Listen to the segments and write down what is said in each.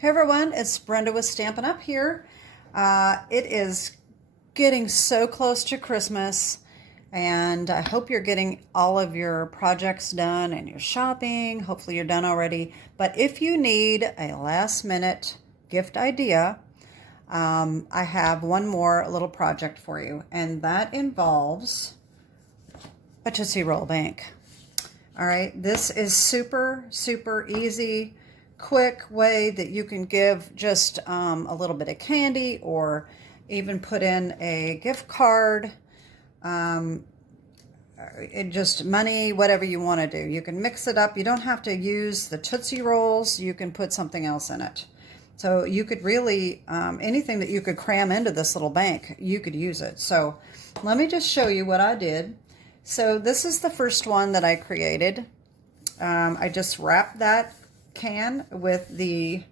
Hey everyone, it's Brenda with Stampin' Up here. It is getting so close to Christmas, and I hope you're getting all of your projects done and your shopping. Hopefully you're done already. But if you need a last minute gift idea, I have one more little project for you, and that involves a Tootsie Roll Bank. All right, this is super easy, quick way that you can give just a little bit of candy or even put in a gift card, just money, whatever you want to do. You can mix it up. You don't have to use the Tootsie Rolls. You can put something else in it. So you could really, anything that you could cram into this little bank, you could use it. So let me just show you what I did. So this is the first one that I created. I just wrapped that can with the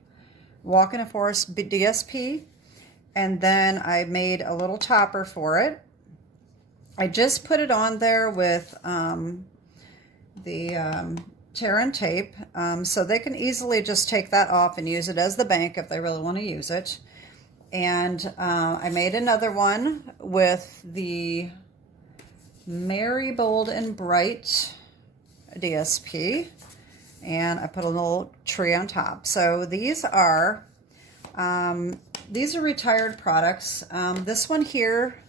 Walk in a Forest DSP, and then I made a little topper for it. I just put it on there with the tear and tape, so they can easily just take that off and use it as the bank if they really want to use it. And I made another one with the Merry, Bold, and Bright DSP, and I put a little tree on top. So these are retired products. This one here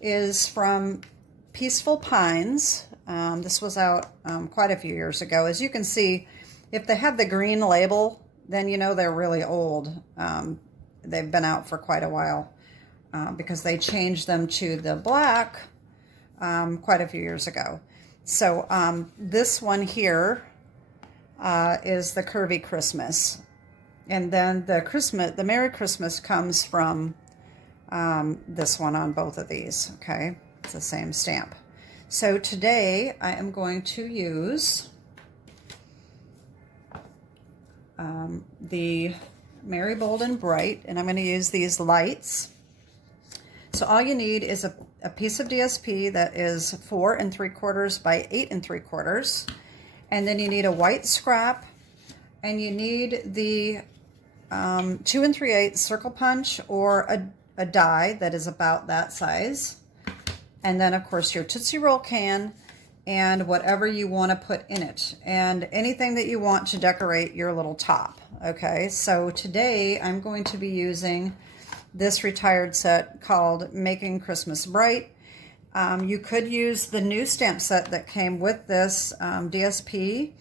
is from Peaceful Pines. This was out quite a few years ago. As you can see, if they have the green label, then you know they're really old. They've been out for quite a while because they changed them to the black quite a few years ago. So this one here is the Curvy Christmas, and then the Merry Christmas comes from this one on both of these. Okay, it's the same stamp. So today I am going to use the Merry, Bold, and Bright, and I'm going to use these lights. So all you need is a piece of DSP that is 4 3/4 by 8 3/4, and then you need a white scrap, and you need the 2 3/8 circle punch or a die that is about that size, and then of course your Tootsie Roll can and whatever you want to put in it, and anything that you want to decorate your little top. Okay, so today I'm going to be using this retired set called Making Christmas Bright. You could use the new stamp set that came with this DSP.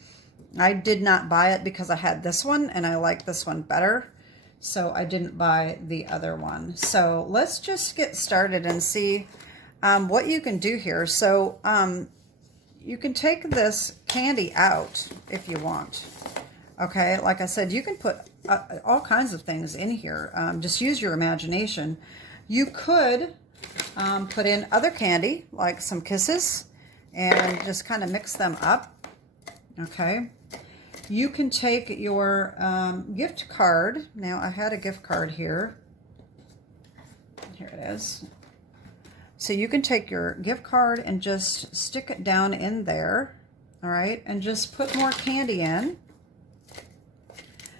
I did not buy it because I had this one and I like this one better, so I didn't buy the other one. So let's just get started and see what you can do here. So you can take this candy out if you want. Okay, like I said, you can put all kinds of things in here. Just use your imagination. You could put in other candy, like some kisses, and just kind of mix them up. Okay. You can take your gift card. Now, I had a gift card here. Here it is. So you can take your gift card and just stick it down in there. All right, and just put more candy in.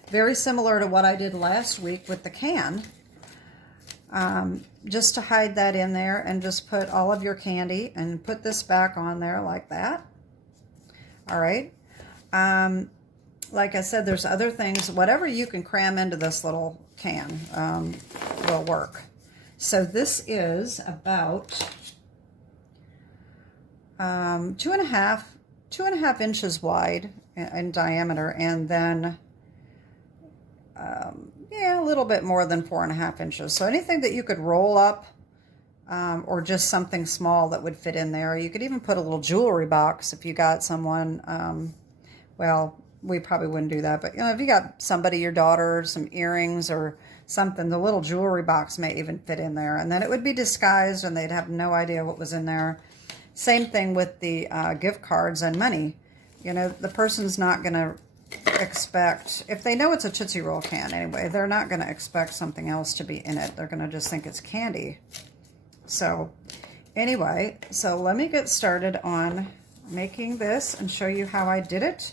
Very similar to what I did last week with the can. Just to hide that in there, and just put all of your candy and put this back on there like that. All right. Like I said, there's other things, whatever you can cram into this little can will work. So this is about 2.5 inches wide in diameter, and then yeah, a little bit more than 4.5 inches. So anything that you could roll up, or just something small that would fit in there. You could even put a little jewelry box if you got someone. Well, we probably wouldn't do that, but you know, if you got somebody, your daughter, some earrings or something, the little jewelry box may even fit in there, and then it would be disguised and they'd have no idea what was in there. Same thing with the gift cards and money. You know, the person's not going to expect, if they know it's a Tootsie Roll can anyway, they're not going to expect something else to be in it. They're going to just think it's candy. So anyway, so let me get started on making this and show you how I did it.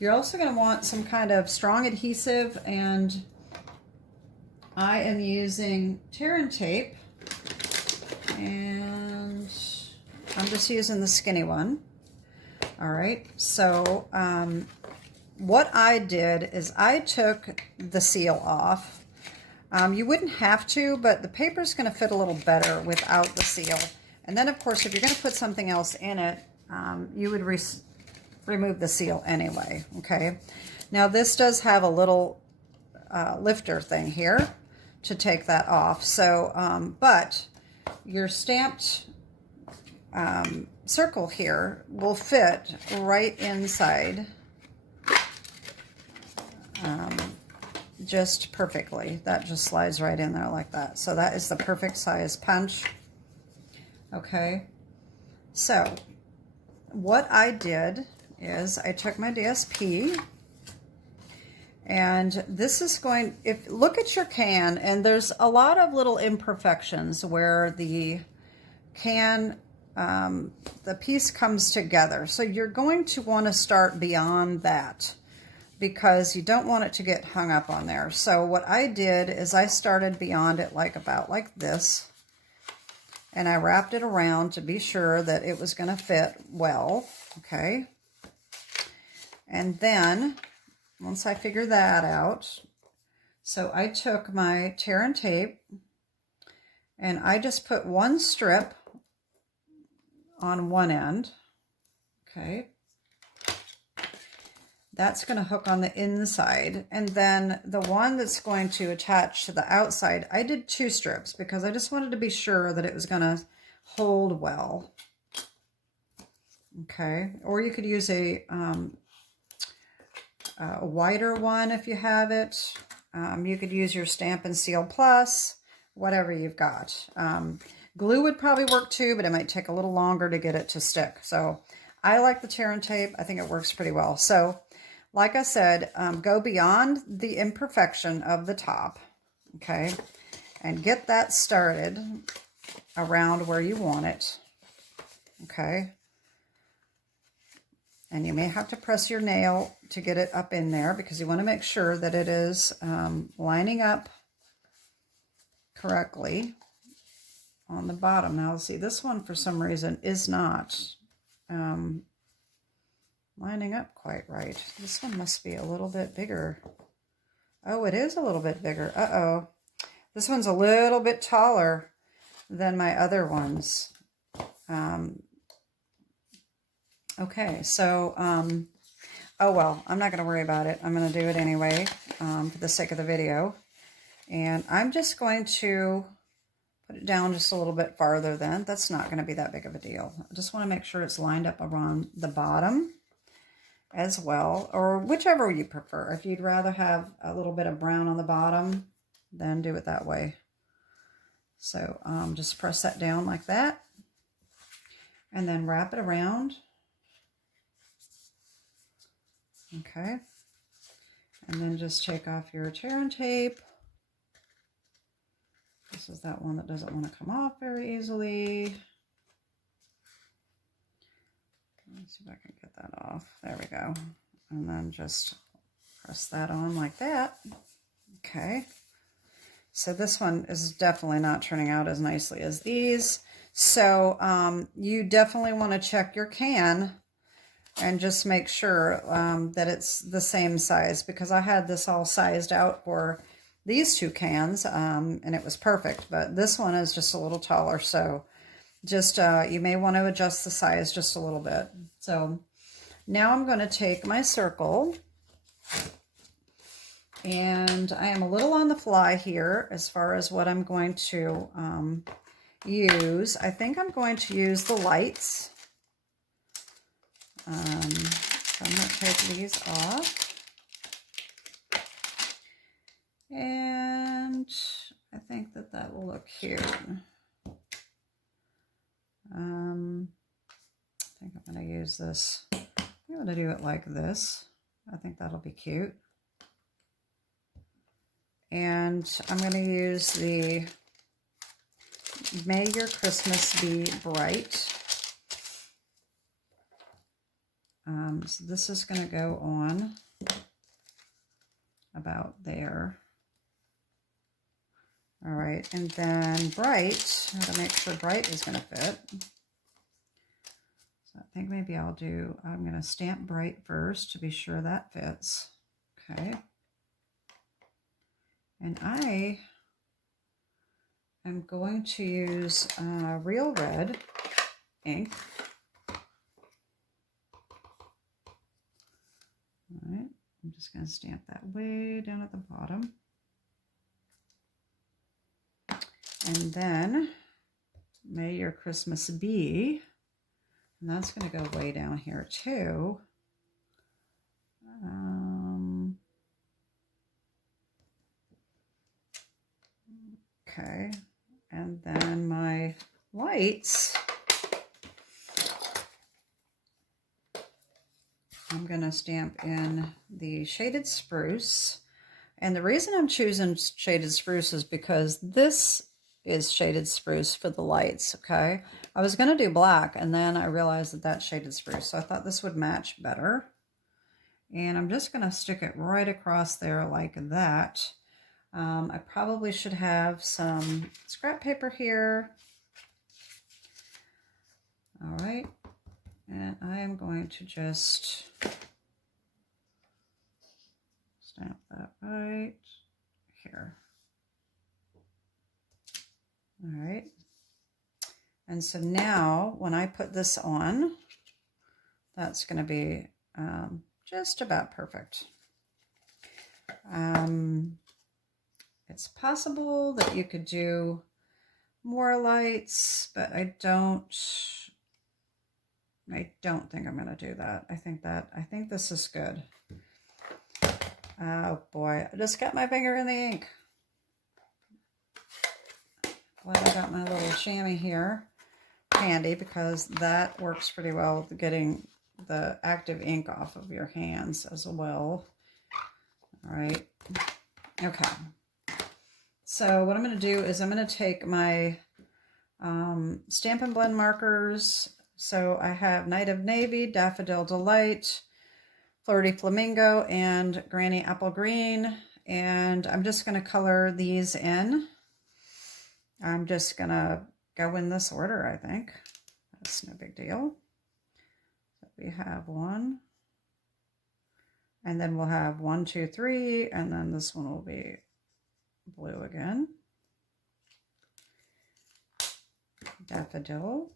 You're also going to want some kind of strong adhesive and I am using tear and tape, and I'm just using the skinny one. All right, so what I did is I took the seal off. You wouldn't have to, but the paper's going to fit a little better without the seal. And then, of course, if you're going to put something else in it, you would remove the seal anyway, okay? Now, this does have a little lifter thing here to take that off. So, but your stamped circle here will fit right inside just perfectly. That just slides right in there like that. So that is the perfect size punch. Okay, so what I did is I took my DSP, and this is going, if look at your can, and there's a lot of little imperfections where the can, the piece comes together. So you're going to want to start beyond that because you don't want it to get hung up on there. So what I did is I started beyond it about like this, and I wrapped it around to be sure that it was going to fit well, okay? And then, once I figured that out, so I took my tear and tape, and I just put one strip on one end, okay? That's going to hook on the inside, and then the one that's going to attach to the outside, I did 2 strips because I just wanted to be sure that it was going to hold well. Okay, or you could use a wider one if you have it. You could use your Stampin' Seal Plus, whatever you've got. Glue would probably work too, but it might take a little longer to get it to stick. So I like the tear and tape. I think it works pretty well. So like I said, go beyond the imperfection of the top, okay, and get that started around where you want it, okay? And you may have to press your nail to get it up in there because you want to make sure that it is lining up correctly on the bottom. Now, see, this one for some reason is not lining up quite right. This one must be a little bit bigger. Oh, it is a little bit bigger. Uh-oh. This one's a little bit taller than my other ones. Okay, so, oh well, I'm not going to worry about it. I'm going to do it anyway for the sake of the video. And I'm just going to put it down just a little bit farther then. That's not going to be that big of a deal. I just want to make sure it's lined up around the bottom as well, or whichever you prefer. If you'd rather have a little bit of brown on the bottom, then do it that way. So just press that down like that, and then wrap it around. Okay, and then just take off your tear and tape. This is that one that doesn't want to come off very easily. Let's see if I can get that off. There we go. And then just press that on like that. Okay. So this one is definitely not turning out as nicely as these. So you definitely want to check your can and just make sure that it's the same size, because I had this all sized out for these 2 cans and it was perfect, but this one is just a little taller. So just you may want to adjust the size just a little bit. So now I'm going to take my circle, and I am a little on the fly here as far as what I'm going to use. I think I'm going to use the lights. So I'm going to take these off, and I think that that will look cute. I think I'm going to use this. I'm going to do it like this. I think that'll be cute. And I'm going to use the May Your Christmas Be Bright. So this is going to go on about there. All right, and then bright, I gotta make sure bright is gonna fit. So I think maybe I'm gonna stamp bright first to be sure that fits. Okay. And I am going to use Real Red ink. All right, I'm just gonna stamp that way down at the bottom. And then, may your Christmas be, and that's going to go way down here too. Okay, and then my lights, I'm going to stamp in the Shaded Spruce. And the reason I'm choosing Shaded Spruce is because this is Shaded Spruce for the lights, okay? I was going to do black, and then I realized that that's Shaded Spruce, so I thought this would match better. And I'm just going to stick it right across there like that. I probably should have some scrap paper here. All right. And I am going to just stamp that right here. All right. And so now when I put this on, that's going to be just about perfect. It's possible that you could do more lights, but I don't think I'm going to do that. I think this is good. Oh boy, I just got my finger in the ink. Glad I got my little chamois here handy, because that works pretty well with getting the active ink off of your hands as well. All right. Okay. So what I'm going to do is I'm going to take my Stampin' Blend markers. So I have Night of Navy, Daffodil Delight, Flirty Flamingo, and Granny Apple Green. And I'm just going to color these in. I'm just going to go in this order, I think. That's no big deal. So we have one. And then we'll have 1, 2, 3. And then this one will be blue again. Daffodil.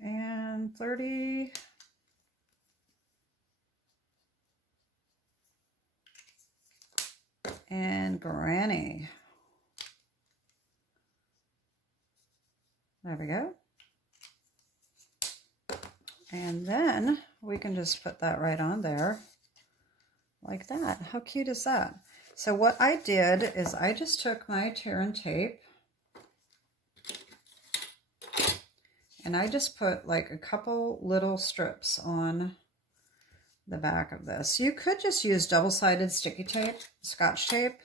And 30. And Granny. There we go. And then we can just put that right on there like that. How cute is that? So what I did is I just took my tear and tape and I just put like a couple little strips on the back of this. You could just use double-sided sticky tape, Scotch tape.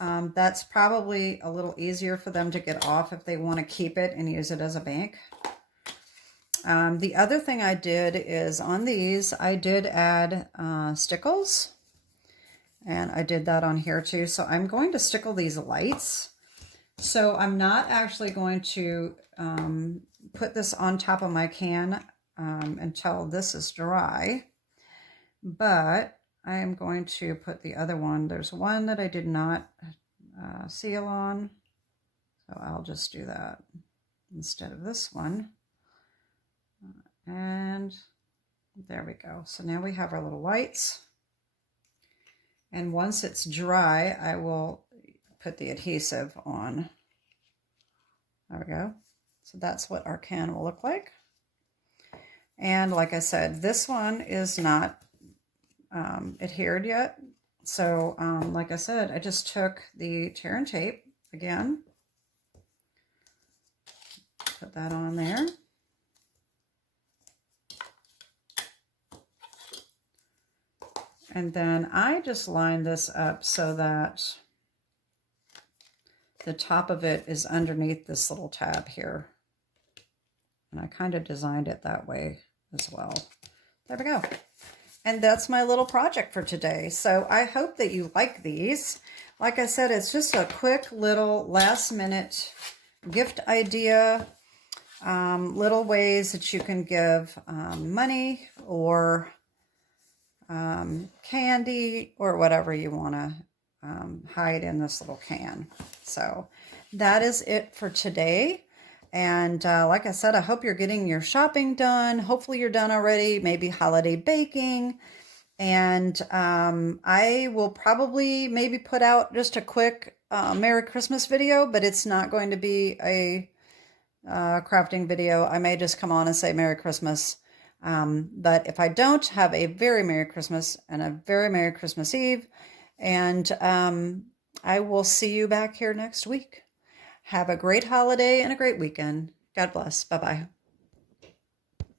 That's probably a little easier for them to get off if they want to keep it and use it as a bank. The other thing I did is on these, I did add stickles, and I did that on here too. So I'm going to stickle these lights. So I'm not actually going to put this on top of my can until this is dry. But I am going to put the other one. There's one that I did not seal on. So I'll just do that instead of this one. And there we go. So now we have our little lights. And once it's dry, I will put the adhesive on. There we go. So that's what our can will look like. And like I said, this one is not adhered yet. So like I said, I just took the tear and tape again, put that on there. And then I just line this up so that the top of it is underneath this little tab here. And I kind of designed it that way as well. There we go. And that's my little project for today. So I hope that you like these. Like I said, it's just a quick little last minute gift idea. Little ways that you can give money or candy or whatever you want to hide in this little can. So that is it for today. And like I said, I hope you're getting your shopping done. Hopefully you're done already, maybe holiday baking. And I will probably maybe put out just a quick Merry Christmas video, but it's not going to be a crafting video. I may just come on and say Merry Christmas. But if I don't, have a very Merry Christmas and a very Merry Christmas Eve. And I will see you back here next week. Have a great holiday and a great weekend. God bless. Bye-bye.